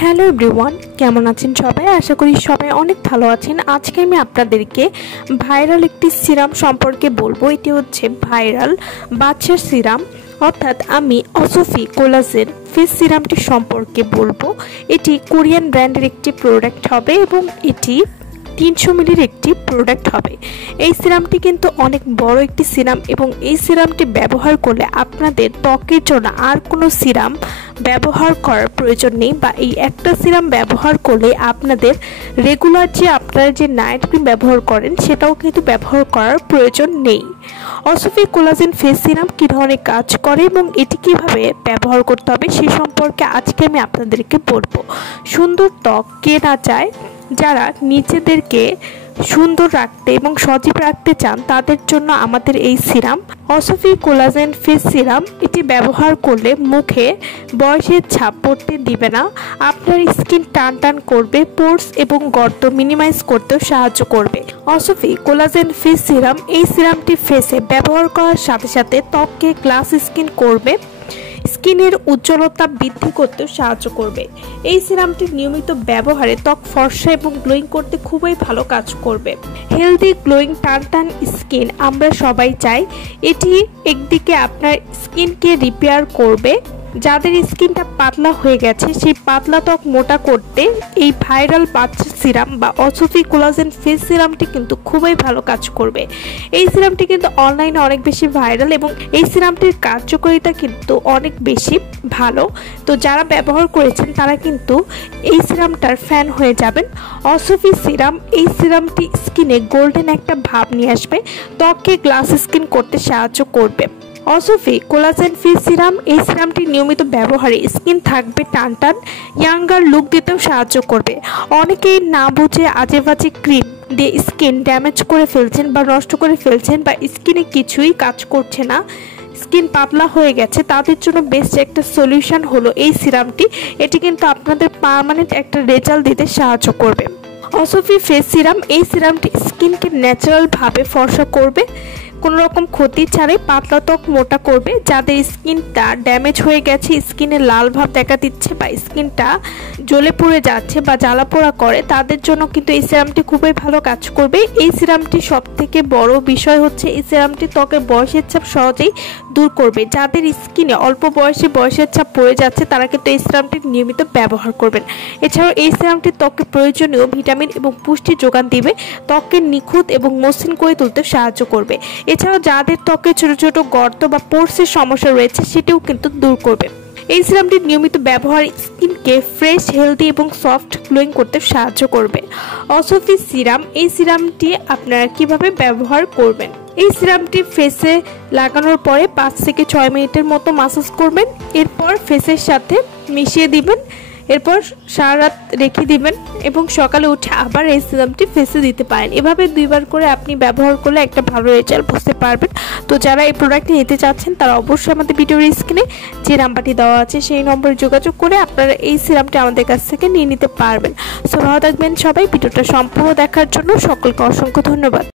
Hello everyone, কেমন আছেন সবাই? আশা করি সবাই অনেক ভালো আছেন। আজকে আমি আপনাদেরকে ভাইরাল একটি সিরাম সম্পর্কে বলবো। এটি হচ্ছে ভাইরাল বাচ্চার সিরাম, অর্থাৎ আমি অসফি কোলাজেন ফেস সিরামটি সম্পর্কে বলবো। এটি কোরিয়ান ব্র্যান্ডের একটি প্রোডাক্ট হবে এবং এটি 300 মিলির একটি প্রোডাক্ট হবে। এই সিরামটি কিন্তু অনেক বড় একটি সিরাম এবং এই সিরামটি ব্যবহার করলে আপনাদের ত্বকের জন্য আর কোনো সিরাম ব্যবহার করার প্রয়োজন নেই, বা এই একটা সিরাম ব্যবহার করলে আপনাদের রেগুলার আপনারা যে নাইট ক্রিম ব্যবহার করেন সেটাও কিন্তু ব্যবহার করার প্রয়োজন নেই। অসফি কোলাজেন ফেস সিরাম কী ধরনের কাজ করে এবং এটি কীভাবে ব্যবহার করতে হবে সে সম্পর্কে আজকে আমি আপনাদেরকে বলবো। সুন্দর ত্বক কে না চায়? যারা নিজেদেরকে সুন্দর রাখতে এবং সজীব রাখতে চান তাদের জন্য আমাদের এই সিরাম অসফি কোলাজেন ফেস সিরাম। এটি ব্যবহার করলে মুখে বয়সের ছাপ পড়তে দিবে না, আপনার স্কিন টান টান করবে, পোর্স এবং গর্ত মিনিমাইজ করতেও সাহায্য করবে। অসফি কোলাজেন ফেস সিরাম, এই সিরামটি ফেসে ব্যবহার করার সাথে সাথে ত্বককে গ্লাস স্কিন করবে, স্কিনের উজ্জ্বলতা বৃদ্ধি করতেও সাহায্য করবে। এই সিরামটির নিয়মিত ব্যবহারে ত্বক ফর্সা এবং গ্লোয়িং করতে খুবই ভালো কাজ করবে। হেলদি গ্লোয়িং টান টান স্কিন আমরা সবাই চাই। এটি একদিকে আপনার স্কিনকে রিপেয়ার করবে, যাদের স্কিনটা পাতলা হয়ে গেছে সেই পাতলা ত্বক মোটা করতে এই ভাইরাল বাচ্চা সিরাম বা অসফি কোলাজেন ফেস সিরামটি কিন্তু খুবই ভালো কাজ করবে। এই সিরামটি কিন্তু অনলাইনে অনেক বেশি ভাইরাল এবং এই সিরামটির কার্যকারিতা কিন্তু অনেক বেশি ভালো। তো যারা ব্যবহার করেছেন তারা কিন্তু এই সিরামটার ফ্যান হয়ে যাবেন। অসফি সিরাম, এই সিরামটি স্কিনে গোল্ডেন একটা ভাব নিয়ে আসবে, ত্বককে গ্লাস স্কিন করতে সাহায্য করবে। অসফি কোলাজেন ফেস সিরাম, এই সিরামটি নিয়মিত ব্যবহারে স্কিন থাকবে টান টান, ইয়াঙ্গার লুক দিতেও সাহায্য করবে। অনেকেই না বুঝে আজে বাজে ক্রিম দিয়ে স্কিন ড্যামেজ করে ফেলছেন বা নষ্ট করে ফেলছেন, বা স্কিনে কিছুই কাজ করছে না, স্কিন পাতলা হয়ে গেছে, তাদের জন্য বেস্ট একটা সলিউশন হলো এই সিরামটি। এটি কিন্তু আপনাদের পার্মানেন্ট একটা রেজাল্ট দিতে সাহায্য করবে। অসফি ফেস সিরাম, এই সিরামটি স্কিনকে ন্যাচারালভাবে ফর্সা করবে, কোনো রকম ক্ষতি ছাড়াই পাতলা ত্বক মোটা করবে। যাদের স্কিনটা ড্যামেজ হয়ে গেছে, স্কিনে লাল ভাব দেখা দিচ্ছে বা স্কিনটা জ্বলে পুড়ে যাচ্ছে বা জ্বালা পোড়া করে, তাদের জন্য কিন্তু এই সিরামটি খুবই ভালো কাজ করবে। এই সিরামটি সব থেকে বড় বিষয় হচ্ছে এই সিরামটি ত্বকের বয়সের ছাপ সহজেই দূর করবে। যাদের স্কিনে অল্প বয়সে বয়সের ছাপ পড়ে যাচ্ছে তারা কিন্তু এই সিরামটি নিয়মিত ব্যবহার করবেন। এছাড়াও এই সিরামটি ত্বকে প্রয়োজনীয় ভিটামিন এবং পুষ্টি যোগান দিবে, ত্বককে নিখুঁত এবং মসৃণ করে তুলতে সাহায্য করবে। এছাড়াও যাদের ত্বকে ছোট ছোট গর্ত বা পোর্সের সমস্যা রয়েছে সেটিও কিন্তু দূর করবে। এই সিরামটির নিয়মিত ব্যবহার স্কিনকে ফ্রেশ, হেলদি এবং সফট গ্লোয়িং করতে সাহায্য করবে। অসফি সিরাম, এই সিরামটি আপনারা কিভাবে ব্যবহার করবেন? এই সিরামটি ফেসে লাগানোর পরে 5 থেকে 6 মিনিটের মতো মাসাজ করবেন, এরপর ফেসের সাথে মিশিয়ে দিবেন, এরপর সারা রাত রেখে দিবেন এবং সকালে উঠে আবার এই সিরামটি ফেসে দিতে পারেন। এভাবে 2 বার করে আপনি ব্যবহার করলে একটা ভালো রেজাল্ট বুঝতে পারবেন। তো যারা এই প্রোডাক্টটি নিতে চাচ্ছেন তারা অবশ্যই আমাদের ভিডিওর স্ক্রিনে যে নাম্বারটি দেওয়া আছে সেই নম্বরে যোগাযোগ করে আপনারা এই সিরামটি আমাদের কাছ থেকে নিয়ে নিতে পারবেন। সো ভালো থাকবেন সবাই। ভিডিওটা সম্পূর্ণ দেখার জন্য সকলকে অসংখ্য ধন্যবাদ।